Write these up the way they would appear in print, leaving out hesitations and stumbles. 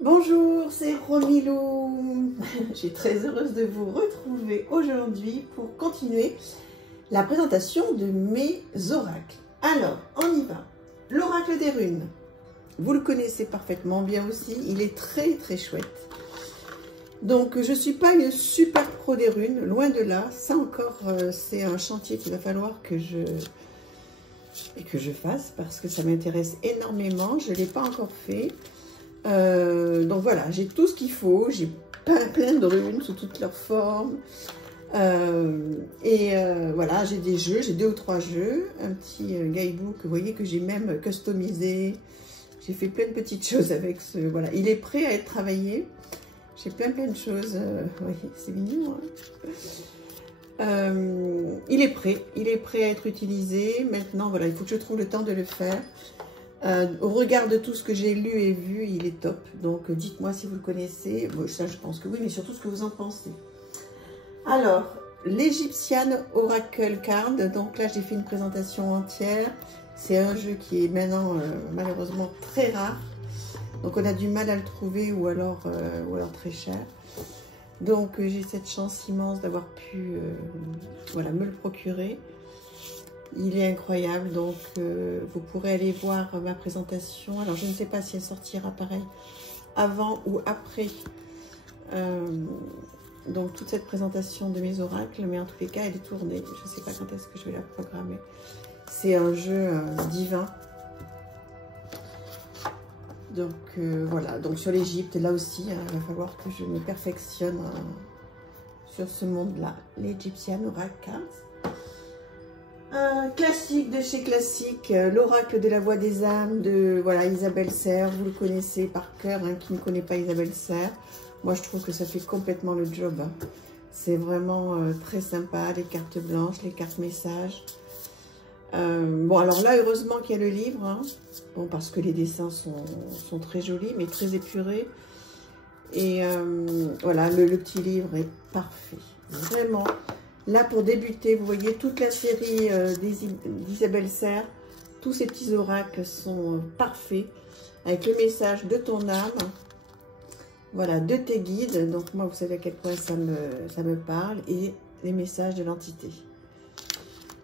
Bonjour, c'est Romilou. Je suis très heureuse de vous retrouver aujourd'hui pour continuer la présentation de mes oracles. Alors, on y va. L'oracle des runes. Vous le connaissez parfaitement bien aussi. Il est très chouette. Donc, je ne suis pas une super pro des runes, loin de là. Ça encore, c'est un chantier qu'il va falloir que je fasse parce que ça m'intéresse énormément. Je ne l'ai pas encore fait. Donc voilà, j'ai tout ce qu'il faut, j'ai plein de runes sous toutes leurs formes. Voilà, j'ai des jeux, j'ai 2 ou 3 jeux, un petit guidebook, vous voyez, que j'ai même customisé. J'ai fait plein de petites choses avec ce, voilà, il est prêt à être travaillé. J'ai plein de choses, oui, c'est mignon, hein. Il est prêt à être utilisé. Maintenant, voilà, il faut que je trouve le temps de le faire. Au regard de tout ce que j'ai lu et vu, il est top. Donc, dites-moi si vous le connaissez. Bon, ça, je pense que oui, mais surtout ce que vous en pensez. Alors, l'Egyptian Oracle Card. Donc là, j'ai fait une présentation entière. C'est un jeu qui est maintenant, malheureusement, très rare. Donc, on a du mal à le trouver ou alors très cher. Donc, j'ai cette chance immense d'avoir pu voilà, me le procurer. Il est incroyable, donc vous pourrez aller voir ma présentation. Alors, je ne sais pas si elle sortira pareil avant ou après donc toute cette présentation de mes oracles, mais en tous les cas, elle est tournée. Je ne sais pas quand est-ce que je vais la programmer. C'est un jeu divin. Donc, voilà. Donc, sur l'Égypte, là aussi, hein, il va falloir que je me perfectionne sur ce monde-là. L'Egyptian Oracle Cards. Classique de chez classique, l'oracle de la voix des âmes de voilà, Isabelle Serre. Vous le connaissez par cœur, hein, qui ne connaît pas Isabelle Serre. Moi, je trouve que ça fait complètement le job. Hein. C'est vraiment très sympa, les cartes blanches, les cartes messages. Bon, alors là, heureusement qu'il y a le livre. Hein. Bon, parce que les dessins sont très jolis, mais très épurés. Et voilà, le petit livre est parfait. Vraiment. Là, pour débuter, vous voyez toute la série d'Isabelle Serre. Tous ces petits oracles sont parfaits. Avec le message de ton âme. Voilà, de tes guides. Donc, moi, vous savez à quel point ça me parle. Et les messages de l'entité.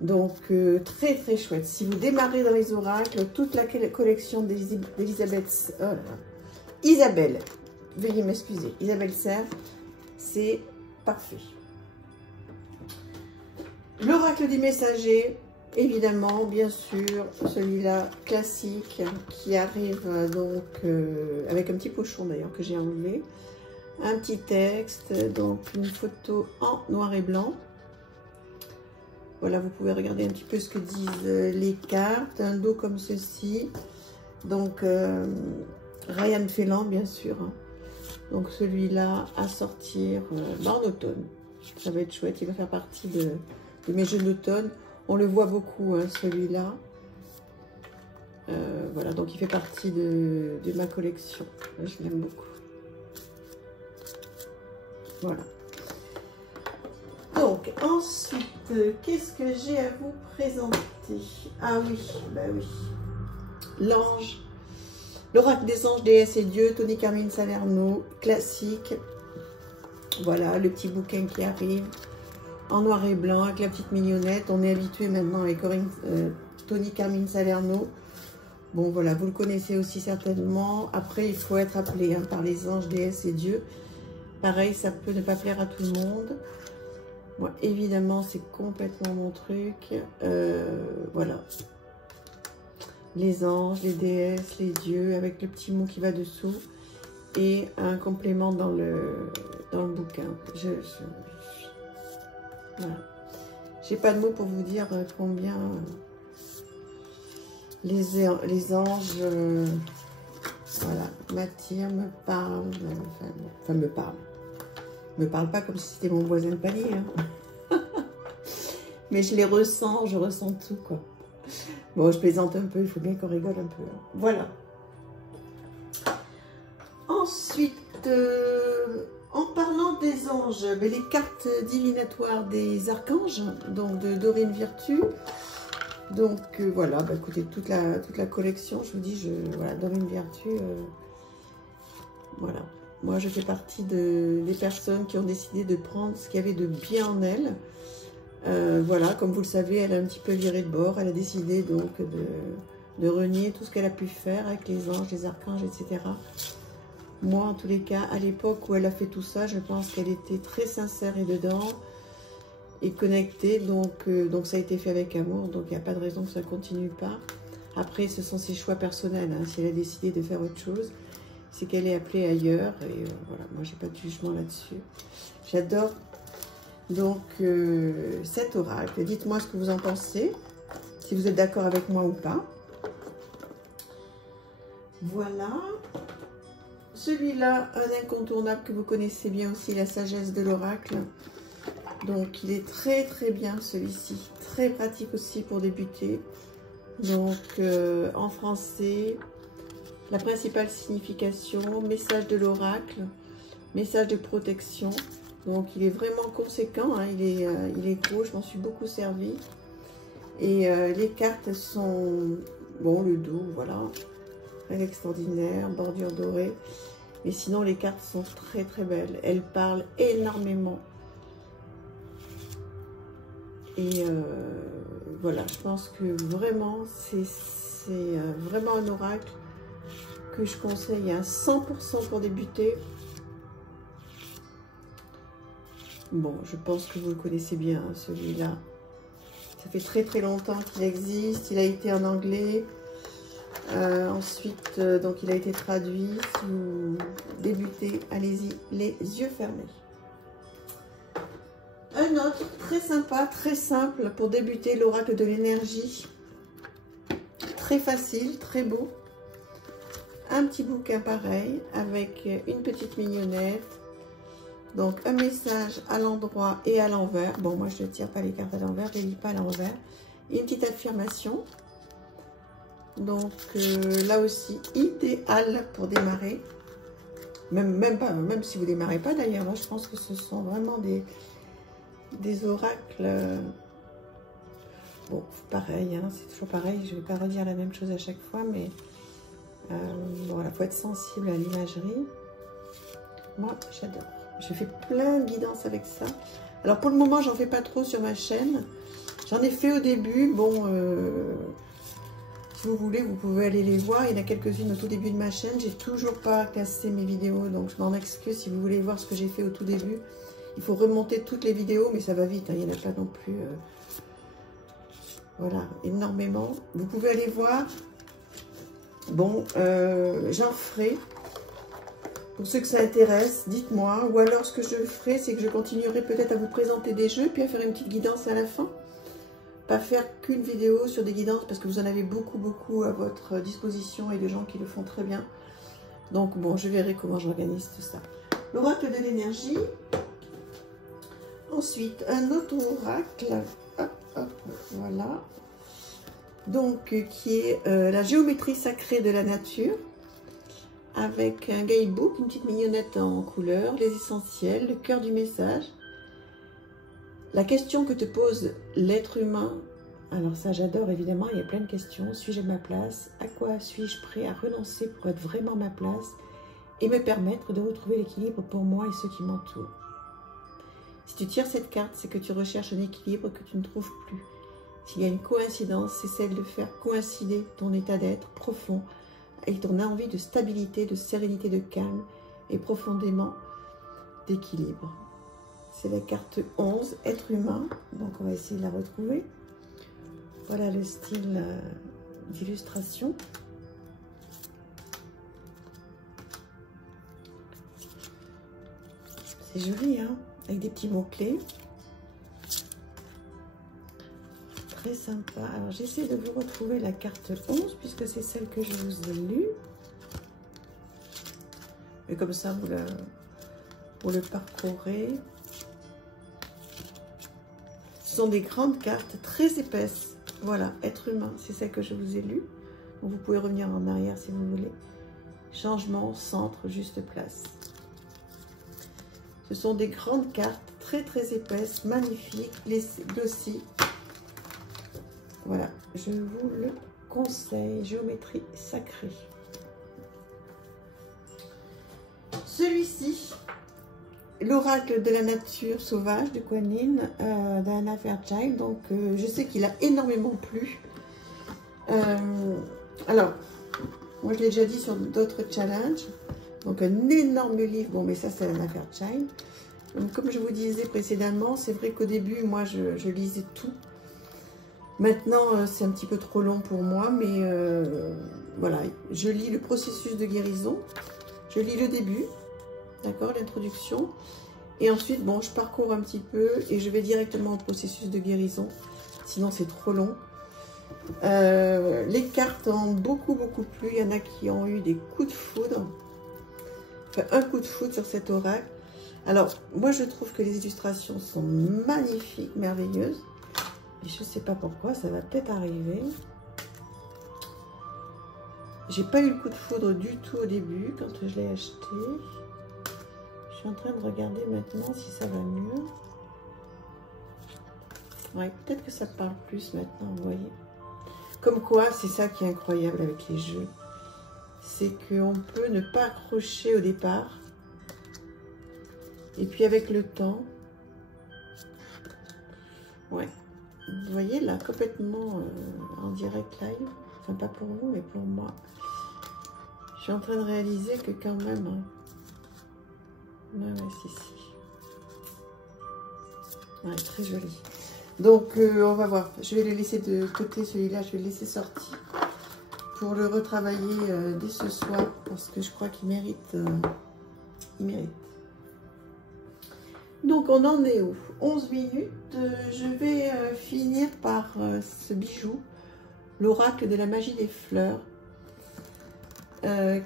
Donc, très chouette. Si vous démarrez dans les oracles, toute la collection d'Elisabeth... Oh là là. Isabelle, veuillez m'excuser. Isabelle Serre, c'est parfait. L'oracle du messager, évidemment, bien sûr, celui-là classique qui arrive donc avec un petit pochon d'ailleurs que j'ai enlevé, un petit texte, donc une photo en noir et blanc. Voilà, vous pouvez regarder un petit peu ce que disent les cartes, un dos comme ceci, donc Ryan Phelan bien sûr, hein. Donc celui-là à sortir en automne, ça va être chouette, il va faire partie de mes jeux d'automne. On le voit beaucoup, hein, celui-là. Voilà, donc il fait partie de ma collection. Je l'aime beaucoup. Voilà. Donc, ensuite, qu'est-ce que j'ai à vous présenter? Ah oui, bah oui. L'ange. L'oracle des anges, déesses et dieux, Tony Carmine Salerno, classique. Voilà, le petit bouquin qui arrive. En noir et blanc, avec la petite mignonnette. On est habitué maintenant avec Tony Carmine Salerno. Bon, voilà, vous le connaissez aussi certainement. Après, il faut être appelé, hein, par les anges, déesses et dieux. Pareil, ça peut ne pas plaire à tout le monde. Moi, évidemment, c'est complètement mon truc. Voilà. Les anges, les déesses, les dieux, avec le petit mot qui va dessous. Et un complément dans le bouquin. Voilà. J'ai pas de mots pour vous dire combien les anges voilà, m'attirent, me parlent, enfin me parlent pas comme si c'était mon voisin de palier, hein. Mais je les ressens, je ressens tout, quoi. Bon, je plaisante un peu, il faut bien qu'on rigole un peu, hein. Voilà. Ensuite, en parlant des anges, les cartes divinatoires des archanges, donc de Dorine Virtue. Donc voilà, bah, écoutez, toute la collection, je vous dis, voilà, Dorine Virtue, Voilà. Moi, je fais partie des personnes qui ont décidé de prendre ce qu'il y avait de bien en elle. Voilà, comme vous le savez, elle a un petit peu viré de bord. Elle a décidé donc de renier tout ce qu'elle a pu faire avec les anges, les archanges, etc. Moi, en tous les cas, à l'époque où elle a fait tout ça, je pense qu'elle était très sincère et dedans et connectée. Donc ça a été fait avec amour. Donc, il n'y a pas de raison que ça ne continue pas. Après, ce sont ses choix personnels. Hein. Si elle a décidé de faire autre chose, c'est qu'elle est appelée ailleurs. Et voilà, moi, j'ai pas de jugement là-dessus. J'adore donc cet oracle. Dites-moi ce que vous en pensez, si vous êtes d'accord avec moi ou pas. Voilà. Celui-là, un incontournable que vous connaissez bien aussi, la sagesse de l'oracle. Donc, il est très très bien celui-ci. Très pratique aussi pour débuter. Donc, en français, la principale signification, message de l'oracle, message de protection. Donc, il est vraiment conséquent, hein, il est gros, je m'en suis beaucoup servi. Et les cartes sont, bon, le dos, voilà, extraordinaire, bordure dorée. Mais sinon, les cartes sont très très belles. Elles parlent énormément. Et voilà, je pense que vraiment, c'est vraiment un oracle que je conseille à 100% pour débuter. Bon, je pense que vous le connaissez bien, hein, celui-là. Ça fait très très longtemps qu'il existe. Il a été en anglais. Ensuite, donc il a été traduit. Si vous débutez, allez-y, les yeux fermés. Un autre très sympa, très simple pour débuter, l'oracle de l'énergie. Très facile, très beau. Un petit bouquin pareil avec une petite mignonnette. Donc un message à l'endroit et à l'envers. Bon, moi je ne tire pas les cartes à l'envers, je ne les lis pas à l'envers. Et une petite affirmation. Donc là aussi, idéal pour démarrer. Même si vous ne démarrez pas d'ailleurs. Moi je pense que ce sont vraiment des oracles. Bon, pareil, hein, c'est toujours pareil. Je ne vais pas redire la même chose à chaque fois, mais voilà, il faut être sensible à l'imagerie. Moi, j'adore. Je fais plein de guidances avec ça. Alors, pour le moment, j'en fais pas trop sur ma chaîne. J'en ai fait au début. Bon, si vous voulez, vous pouvez aller les voir. Il y en a quelques-unes au tout début de ma chaîne. J'ai toujours pas classé mes vidéos, donc je m'en excuse. Si vous voulez voir ce que j'ai fait au tout début, il faut remonter toutes les vidéos, mais ça va vite. Hein, il n'y en a pas non plus... voilà, énormément. Vous pouvez aller voir. Bon, j'en ferai. Pour ceux que ça intéresse, dites-moi. Ou alors, ce que je ferai, c'est que je continuerai peut-être à vous présenter des jeux, puis à faire une petite guidance à la fin. Pas faire qu'une vidéo sur des guidances, parce que vous en avez beaucoup à votre disposition et des gens qui le font très bien. Donc, bon, je verrai comment j'organise tout ça. L'oracle de l'énergie. Ensuite, un autre oracle. Hop, hop, voilà. Donc, qui est la géométrie sacrée de la nature. Avec un guidebook, une petite mignonnette en couleur, les essentiels, le cœur du message. La question que te pose l'être humain, alors ça j'adore évidemment, il y a plein de questions. Suis-je à ma place? À quoi suis-je prêt à renoncer pour être vraiment ma place et me permettre de retrouver l'équilibre pour moi et ceux qui m'entourent? Si tu tires cette carte, c'est que tu recherches un équilibre que tu ne trouves plus. S'il y a une coïncidence, c'est celle de faire coïncider ton état d'être profond et ton envie de stabilité, de sérénité, de calme et profondément d'équilibre. C'est la carte 11, être humain. Donc, on va essayer de la retrouver. Voilà le style d'illustration. C'est joli, hein, avec des petits mots-clés. Très sympa. Alors, j'essaie de vous retrouver la carte 11, puisque c'est celle que je vous ai lue. Mais comme ça, vous le parcourez. Ce sont des grandes cartes très épaisses. Voilà, être humain, c'est celle que je vous ai lue. Donc, vous pouvez revenir en arrière si vous voulez. Changement, centre, juste place. Ce sont des grandes cartes très épaisses, magnifiques, les glossy. Voilà, je vous le conseille, géométrie sacrée. celui-ci, l'oracle de la nature sauvage de Kuan Yin, d'Anna Fairchild. Donc, je sais qu'il a énormément plu. Alors, moi je l'ai déjà dit sur d'autres challenges. Donc, un énorme livre. Bon, mais ça, c'est Anna Fairchild. Donc, comme je vous disais précédemment, c'est vrai qu'au début, moi, je lisais tout. Maintenant, c'est un petit peu trop long pour moi, mais voilà, je lis le processus de guérison, je lis le début, d'accord, l'introduction, et ensuite, bon, je parcours un petit peu et je vais directement au processus de guérison, sinon c'est trop long. Les cartes ont beaucoup plu, il y en a qui ont eu des coups de foudre, enfin un coup de foudre sur cet oracle. Alors, moi je trouve que les illustrations sont magnifiques, merveilleuses. Et je ne sais pas pourquoi, ça va peut-être arriver. J'ai pas eu le coup de foudre du tout au début quand je l'ai acheté. Je suis en train de regarder maintenant si ça va mieux. Ouais, peut-être que ça parle plus maintenant, vous voyez. Comme quoi, c'est ça qui est incroyable avec les jeux. C'est qu'on peut ne pas accrocher au départ. Et puis avec le temps, ouais. Vous voyez là, complètement en direct live, enfin pas pour vous, mais pour moi. Je suis en train de réaliser que quand même, ouais, si. Ouais, très joli. Donc, on va voir. Je vais le laisser de côté, celui-là, je vais le laisser sortir pour le retravailler dès ce soir, parce que je crois qu'il mérite. Il mérite. Donc, on en est où? 11 minutes. Je vais finir par ce bijou, l'oracle de la magie des fleurs,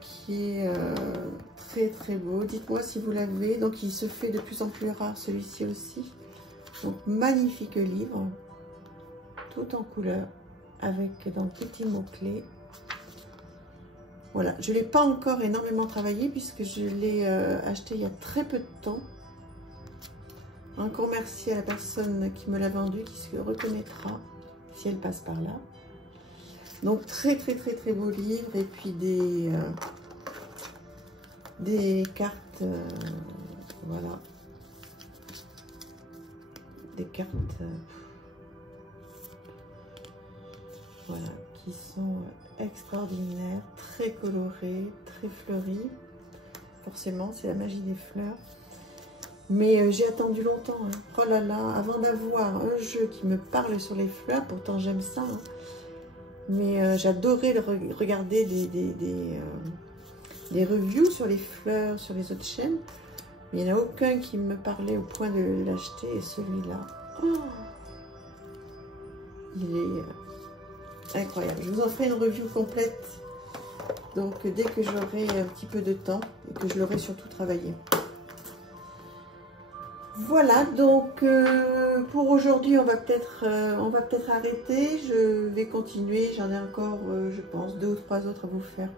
qui est très beau. Dites-moi si vous l'avez. Donc, il se fait de plus en plus rare, celui-ci aussi. Donc, magnifique livre, tout en couleur, avec donc petits mots-clés. Voilà, je ne l'ai pas encore énormément travaillé, puisque je l'ai acheté il y a très peu de temps. Encore merci à la personne qui me l'a vendu, qui se reconnaîtra si elle passe par là. Donc très beau livre, et puis des cartes, voilà, des cartes, voilà, qui sont extraordinaires, très colorées, très fleuries. Forcément, c'est la magie des fleurs. Mais j'ai attendu longtemps, hein. Oh là là, avant d'avoir un jeu qui me parle sur les fleurs, pourtant j'aime ça, hein. Mais j'adorais regarder des reviews sur les fleurs, sur les autres chaînes. Mais il n'y en a aucun qui me parlait au point de l'acheter, et celui-là, oh, il est incroyable. Je vous en ferai une review complète, donc dès que j'aurai un petit peu de temps, et que je l'aurai surtout travaillé. Voilà, donc pour aujourd'hui, on va peut-être arrêter. Je vais continuer. J'en ai encore, je pense, 2 ou 3 autres à vous faire.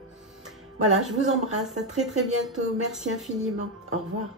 Voilà, je vous embrasse. À très bientôt. Merci infiniment. Au revoir.